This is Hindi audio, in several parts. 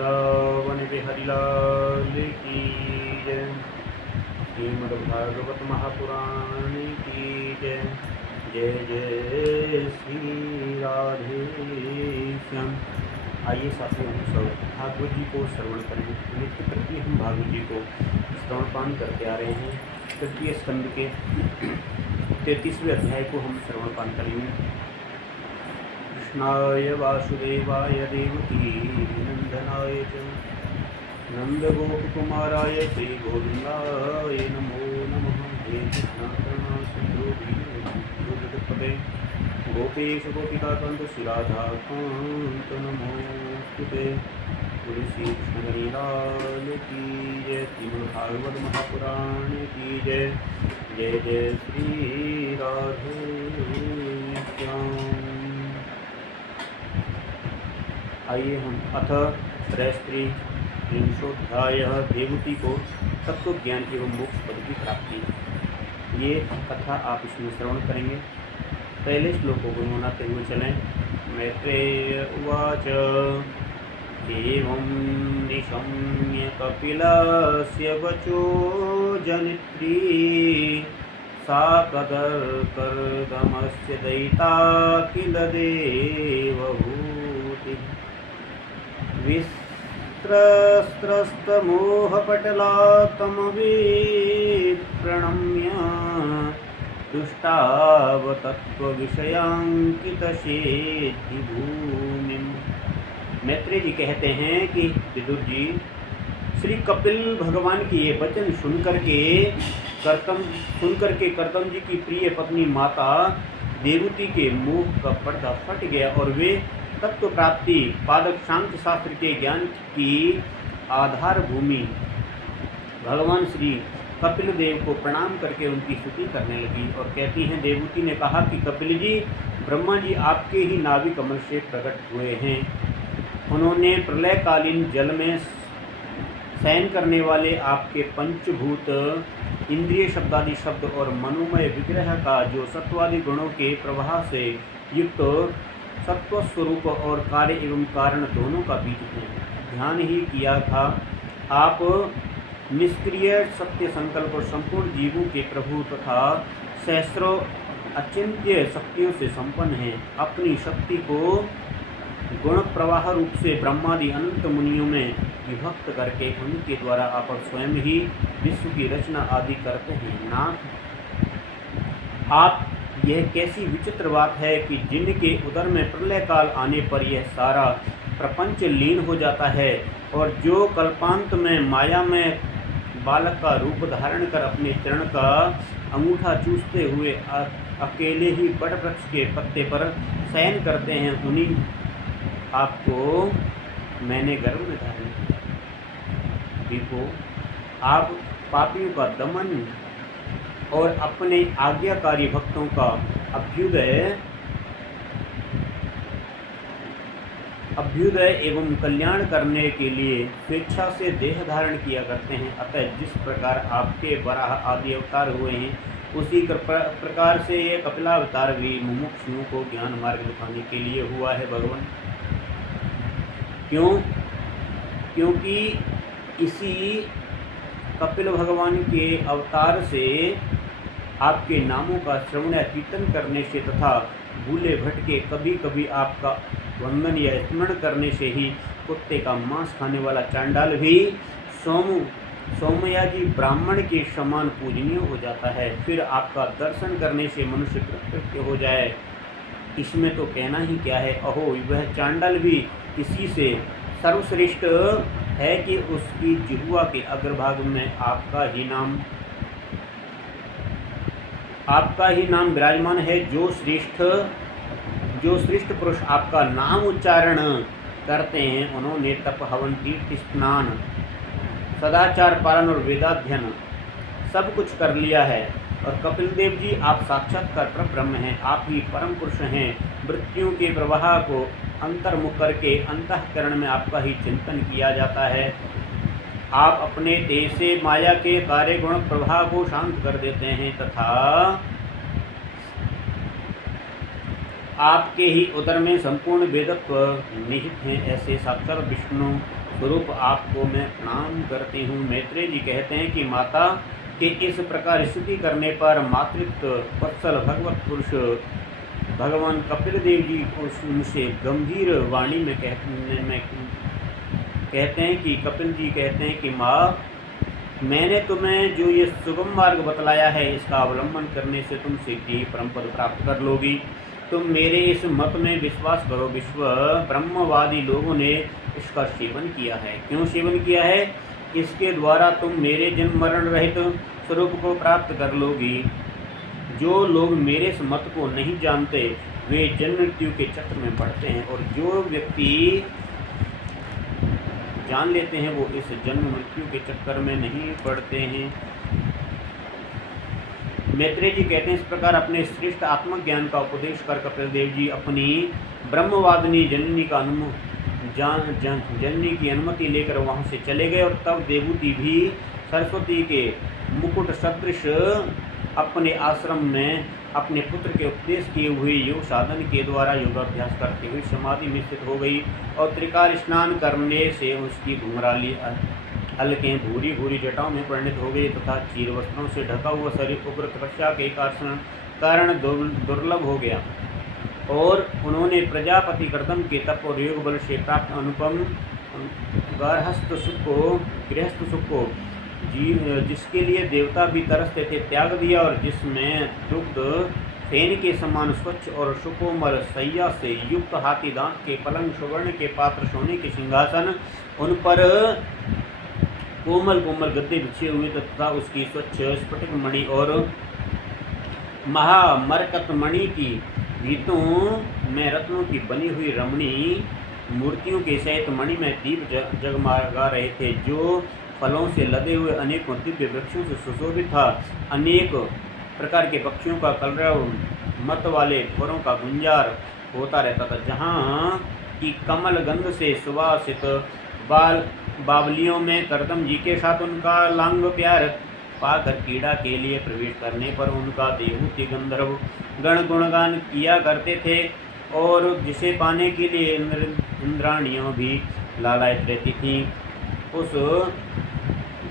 वृंदावन बिहारी लाल की जय। श्रीमद्भागवत महापुराण की जय। जय जय श्री राधे श्याम। आइए साथियों, हम सब भागवत जी को श्रवण करें। नित्य प्रति हम भागवत जी को श्रवणपान करते आ रहे हैं। तृतीय स्कंद के 33वें अध्याय को हम श्रवणपान करेंगे। कृष्णाय वासुदेवाय देवकी नंदनाय च नंदगोपकुमाराय श्रीगोविंदाय नमो नमः। हे कृष्ण करुणा सिंधु दीनबंधुजगत्पते गोपेश गोपिकाकांत श्रीराधाकांत नमोस्तुते। बोलो श्री कृष्ण कन्हैया की जय। श्रीमद्भागवत महापुराण की जय। जय जय श्री राधे श्याम। आइए हम अथ त्रयस्त्री त्रिंशोध्याय देवकी को तत्व ज्ञान एवं मोक्ष पद की प्राप्ति, ये कथा आप इसमें श्रवण करेंगे। पहले श्लोकों को मनाते हुए चलें। मैत्रेय उवाच एवं निशम्य कपिलस्य वचो जनित्री सा कदर्कर्दमस्य दयिता किल देवभूति विस्त्रस्तमोहपटला तमविप्रणम्य दुष्टावतत्वविषयांकितशेद्धि। मैत्रेय जी कहते हैं कि विदुर जी, श्री कपिल भगवान के ये वचन सुनकर के कर्दम जी की प्रिय पत्नी माता देवती के मुख का पर्दा फट गया और वे तत्व प्राप्ति पादक शांति शास्त्र के ज्ञान की आधार भूमि भगवान श्री कपिल देव को प्रणाम करके उनकी स्तुति करने लगी और कहती हैं, देवती ने कहा कि कपिल जी, ब्रह्मा जी आपके ही नाभि कमल से प्रकट हुए हैं। उन्होंने प्रलयकालीन जल में शयन करने वाले आपके पंचभूत इंद्रिय शब्दादि शब्द और मनोमय विग्रह का जो सत्वादि गुणों के प्रवाह से युक्त सत्व स्वरूप और कार्य एवं कारण दोनों का बीज है ध्यान ही किया था। आप निष्क्रिय सत्य संकल्प और संपूर्ण जीवों के प्रभु तथा सहस्रों अचिंत्य शक्तियों से संपन्न हैं। अपनी शक्ति को गुण प्रवाह रूप से ब्रह्मादि अनंत मुनियों में विभक्त करके उनके द्वारा आप स्वयं ही विश्व की रचना आदि करते हैं। नाथ, आप यह कैसी विचित्र बात है कि जिनके उदर में प्रलय काल आने पर यह सारा प्रपंच लीन हो जाता है और जो कल्पांत में माया में बालक का रूप धारण कर अपने चरण का अंगूठा चूसते हुए अकेले ही बड़ वृक्ष के पत्ते पर शयन करते हैं, उन्हीं आपको मैंने गर्भ में धारण किया। देखो, आप पापियों का दमन और अपने आज्ञाकारी भक्तों का अभ्युदय एवं कल्याण करने के लिए स्वेच्छा से देह धारण किया करते हैं। अतः जिस प्रकार आपके वराह आदि अवतार हुए हैं, उसी प्रकार से ये कपिलावतार भी मुमुक्षुओं को ज्ञान मार्ग दिखाने के लिए हुआ है भगवान। क्यों? क्योंकि इसी कपिल भगवान के अवतार से आपके नामों का श्रवण या कीर्तन करने से तथा भूले भटके कभी कभी आपका वंदन या स्मरण करने से ही कुत्ते का मांस खाने वाला चांडाल भी सोमयाजी ब्राह्मण के समान पूजनीय हो जाता है। फिर आपका दर्शन करने से मनुष्य कृतकृत्य हो जाए, इसमें तो कहना ही क्या है। अहो, वह चांडाल भी इसी से सर्वश्रेष्ठ है कि उसकी जिह्वा के अग्रभाग में आपका ही नाम विराजमान है। जो श्रेष्ठ पुरुष आपका नाम उच्चारण करते हैं, उन्होंने तप, हवन, तीर्थ स्नान, सदाचार पालन और वेदाध्ययन सब कुछ कर लिया है। और कपिल देव जी, आप साक्षात्कार परब्रह्म हैं, आप ही परम पुरुष हैं। वृत्तियों के प्रवाह को अंतर्मुख करके अंतःकरण में आपका ही चिंतन किया जाता है। आप अपने तेज से माया के कार्य गुण प्रवाह को शांत कर देते हैं तथा आपके ही उदर में संपूर्ण वेदत्व निहित हैं। ऐसे साक्षात विष्णु स्वरूप आपको मैं प्रणाम करती हूँ। मैत्रेय जी कहते हैं कि माता के इस प्रकार स्तुति करने पर मातृत्व वत्सल भगवत पुरुष भगवान कपिल देव जी को उनसे गंभीर वाणी में कहते हैं कि कपिल जी कहते हैं कि माँ, मैंने तुम्हें जो ये सुगम मार्ग बतलाया है, इसका अवलंबन करने से तुम शीघ्र ही परम पद प्राप्त कर लोगी। तुम मेरे इस मत में विश्वास करो। विश्व ब्रह्मवादी लोगों ने इसका सेवन किया है। क्यों सेवन किया है? इसके द्वारा तुम मेरे जन्म मरण रहित स्वरूप को प्राप्त कर लोगी। जो लोग मेरे इस मत को नहीं जानते वे जन्म मृत्यु के चक्र में पड़ते हैं, और जो व्यक्ति जान लेते हैं वो इस जन्म मृत्यु के चक्कर में नहीं पड़ते हैं। मैत्रेय जी कहते हैं, इस प्रकार अपने श्रेष्ठ आत्मज्ञान का उपदेश कर कपिल देव जी अपनी ब्रह्मवादिनी जननी की अनुमति लेकर वहां से चले गए। और तब देवूति भी सरस्वती के मुकुट सदृश अपने आश्रम में अपने पुत्र के उपदेश किए हुए योग साधन के द्वारा योगाभ्यास करते हुए समाधि में स्थित हो गई। और त्रिकाल स्नान करने से उसकी घुंघराली हल्के भूरी भूरी जटाओं में परिणत हो गई तथा चीर वस्त्रों से ढका हुआ शरीर उग्र तपस्या के कारण दुर्लभ हो गया। और उन्होंने प्रजापति कर्दम के तप और योग बल से प्राप्त अनुपम गृहस्थ सुख को जिसके लिए देवता भी तरसते थे त्याग दिया, और जिसमें दुग्ध फेन के समान स्वच्छ और सुकोमल सैया से युक्त हाथी दांत के पलंग, सुवर्ण के पात्र, सोने के सिंहासन, उन पर कोमल कोमल गद्दे बिछे हुए तथा उसकी स्वच्छ स्फटिक मणि और महामरकत मणि की भीतों में रत्नों की बनी हुई रमणी मूर्तियों के सहित मणि में दीप जगमगा रहे थे, जो फलों से लदे हुए अनेकों दिव्य वृक्षों से सुशोभित था। अनेक प्रकार के पक्षियों का कलरव, मत वाले फरों का गुंजार होता रहता था। जहाँ की कमल गंध से सुवासित बावलियों में करदम जी के साथ उनका लांग प्यार पाकर कीड़ा के लिए प्रवेश करने पर उनका देवूति गंधर्व गण गुणगान किया करते थे, और जिसे पाने के लिए इंद्राणियों भी लालायित रहती थीं। उस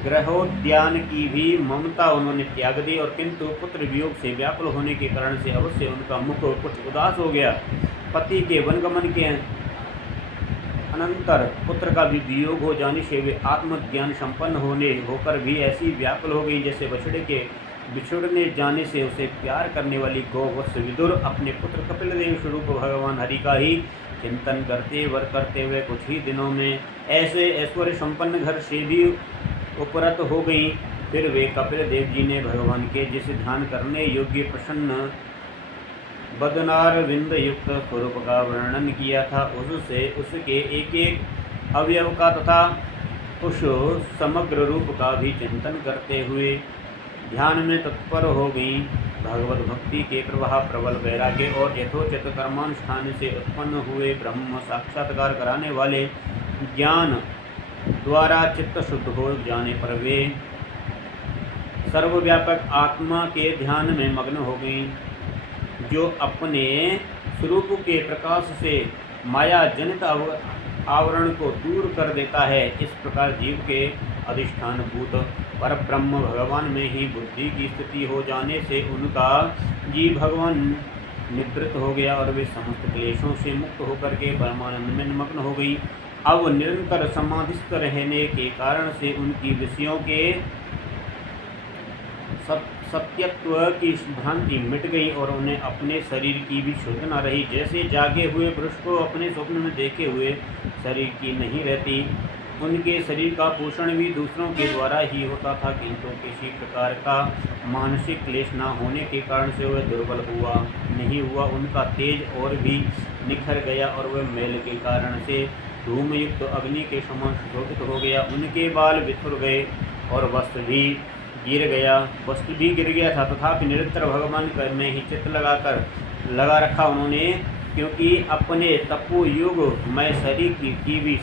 गृहोद्यान की भी ममता उन्होंने त्याग दी, और किंतु पुत्र वियोग से व्याकुल होने के कारण से अवश्य उनका मुख कुछ उदास हो गया। पति के वनगमन के अनंतर पुत्र का भी वियोग हो जाने से वे आत्मज्ञान संपन्न होकर भी ऐसी व्याकुल हो गई जैसे बछड़े के बिछुड़ने जाने से उसे प्यार करने वाली गौवत्स विदुर अपने पुत्र कपिल देव स्वरूप भगवान हरि का ही चिंतन करते हुए कुछ ही दिनों में ऐसे ऐश्वर्य संपन्न घर से भी उपरत हो गई। फिर वे कपिल देव जी ने भगवान के जिस ध्यान करने योग्य प्रसन्न बदनार विंद युक्त स्वरूप का वर्णन किया था, उसके एक एक अवयव का तथा उस समग्र रूप का भी चिंतन करते हुए ध्यान में तत्पर हो गई। भगवत भक्ति के प्रवाह, प्रबल वैराग्य और यथोचित कर्मानुष्ठान से उत्पन्न हुए ब्रह्म साक्षात्कार कराने वाले ज्ञान द्वारा चित्त शुद्ध हो जाने पर वे सर्वव्यापक आत्मा के ध्यान में मग्न हो गई, जो अपने स्वरूप के प्रकाश से माया जनित आवरण को दूर कर देता है। इस प्रकार जीव के अधिष्ठान भूत पर ब्रह्म भगवान में ही बुद्धि की स्थिति हो जाने से उनका जीव भगवान निवृत्त हो गया, और वे समस्त क्लेशों से मुक्त होकर के परमानंद में निमग्न हो गई। अब निरंतर समाधिस्थ रहने के कारण से उनकी विषयों के सत्यत्व की भ्रांति मिट गई, और उन्हें अपने शरीर की भी शुद्ध न रही। जैसे जागे हुए पुरुष को अपने स्वप्न में देखे हुए शरीर की नहीं रहती। उनके शरीर का पोषण भी दूसरों के द्वारा ही होता था, किंतु किसी प्रकार का मानसिक क्लेश न होने के कारण से वह दुर्बल नहीं हुआ। उनका तेज और भी निखर गया, और वह मैल के कारण से धूमयुक्त अग्नि के समान शोभित हो गया। उनके बाल बिखर गए और वस्त्र भी गिर गया था, तथापि निरंतर भगवान में ही चित्त लगा रखा उन्होंने, क्योंकि अपने तपो युग में शरीर की भी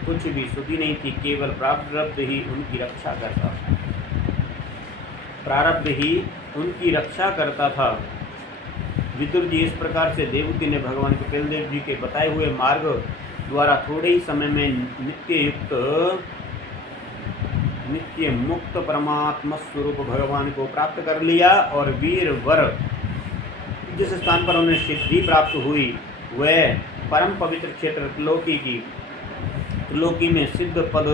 कुछ भी शुद्धि नहीं थी। केवल प्रारब्ध ही उनकी रक्षा करता था। विदुर जी, इस प्रकार से देवहूति ने भगवान कपिल देव जी के बताए हुए मार्ग द्वारा थोड़े ही समय में नित्य मुक्त परमात्मा स्वरूप भगवान को प्राप्त कर लिया। और वीर वर जिस स्थान पर उन्हें सिद्धि प्राप्त हुई वह परम पवित्र क्षेत्र त्रिलोकी में सिद्ध पद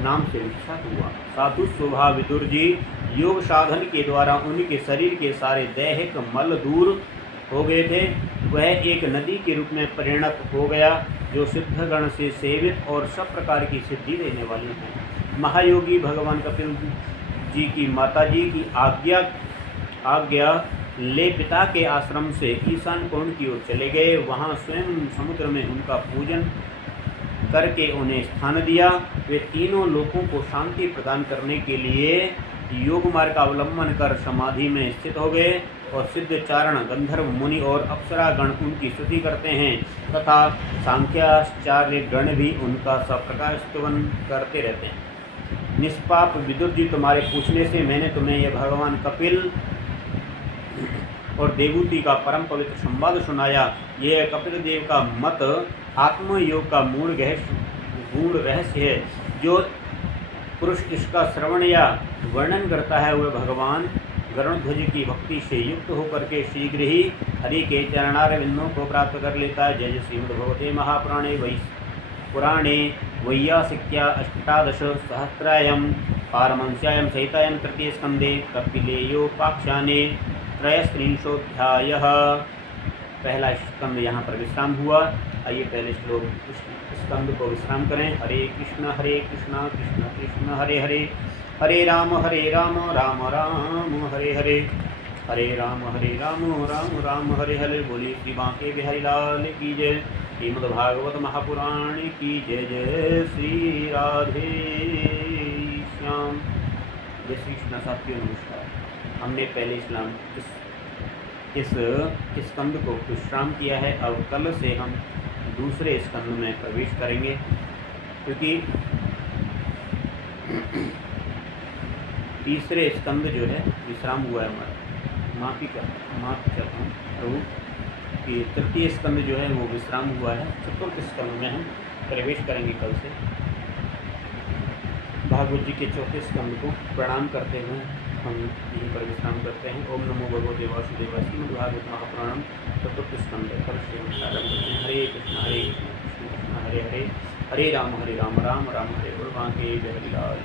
नाम से विख्यात हुआ। साधु स्वभाव विदुर जी योग साधन के द्वारा उनके शरीर के सारे दैहिक मल दूर हो गए थे। वह एक नदी के रूप में परिणत हो गया जो सिद्धगण से सेवित और सब प्रकार की सिद्धि देने वाली है। महायोगी भगवान कपिल जी की माता जी की आज्ञा ले पिता के आश्रम से ईशान कोण की ओर चले गए। वहां स्वयं समुद्र में उनका पूजन करके उन्हें स्थान दिया। वे तीनों लोगों को शांति प्रदान करने के लिए योग मार्ग का अवलंबन कर समाधि में स्थित हो गए और सिद्ध चारण गंधर्व मुनि और अप्सरा गण उनकी स्तुति करते हैं तथा सांख्याचार्य गण भी उनका सब प्रकार स्तुवन करते रहते हैं। निष्पाप विदुर जी, तुम्हारे पूछने से मैंने तुम्हें यह भगवान कपिल और देवहूति का परम पवित्र संवाद सुनाया। यह कपिल देव का मत आत्मयोग का गूढ़ रहस्य है। जो पुरुष इसका श्रवण या वर्णन करता है वह भगवान गरुड़ध्वज की भक्ति से युक्त होकर के शीघ्र ही हरि के चरणारविंदों को प्राप्त कर लेता है। जय श्रीमद्भगवते महापुराणे पुराणे वैयासिक्या अष्टादश सहस्रायां पारमहंस्यायां सहितायां तृतीय स्कंदे कपिलेयोपाख्याने त्रयस्त्रिंशोऽध्यायः। पहला स्कंद यहाँ पर विश्राम हुआ। आइए पहले श्लोक स्कंद को विश्राम करें। हरे कृष्ण कृष्ण कृष्ण हरे हरे, हरे राम राम राम हरे हरे, हरे राम राम राम हरे हरे। बोलिए श्री बांके बिहारी लाल की जय। श्रीमद्भागवत महापुराण की जय। जय श्री राधे श्याम। जय श्री कृष्ण। साथियों नमस्कार। हमने पहले इस स्कंद को विश्राम किया है। अब कल से हम दूसरे स्कंद में प्रवेश करेंगे, क्योंकि तीसरे स्कंद जो है विश्राम हुआ है हमारा। माफ़ी चाहता हूँ प्रभु कि तृतीय स्कंद जो है वो विश्राम हुआ है। चतुर्थ स्कंद में हम प्रवेश करेंगे कल से। भागवत जी के चौथे स्कंद को प्रणाम करते हुए हम यहीं पर विश्राम करते हैं। ओम नमो भगवते वासुदेवाय। श्रीमद्भागवत महापुराणम चतुर्थ स्कंद पर श्रीमद् आरंभ करते हैं। हरे कृष्ण कृष्ण कृष्ण हरे हरे, हरे राम राम राम हरे। बांके बिहारी लाल।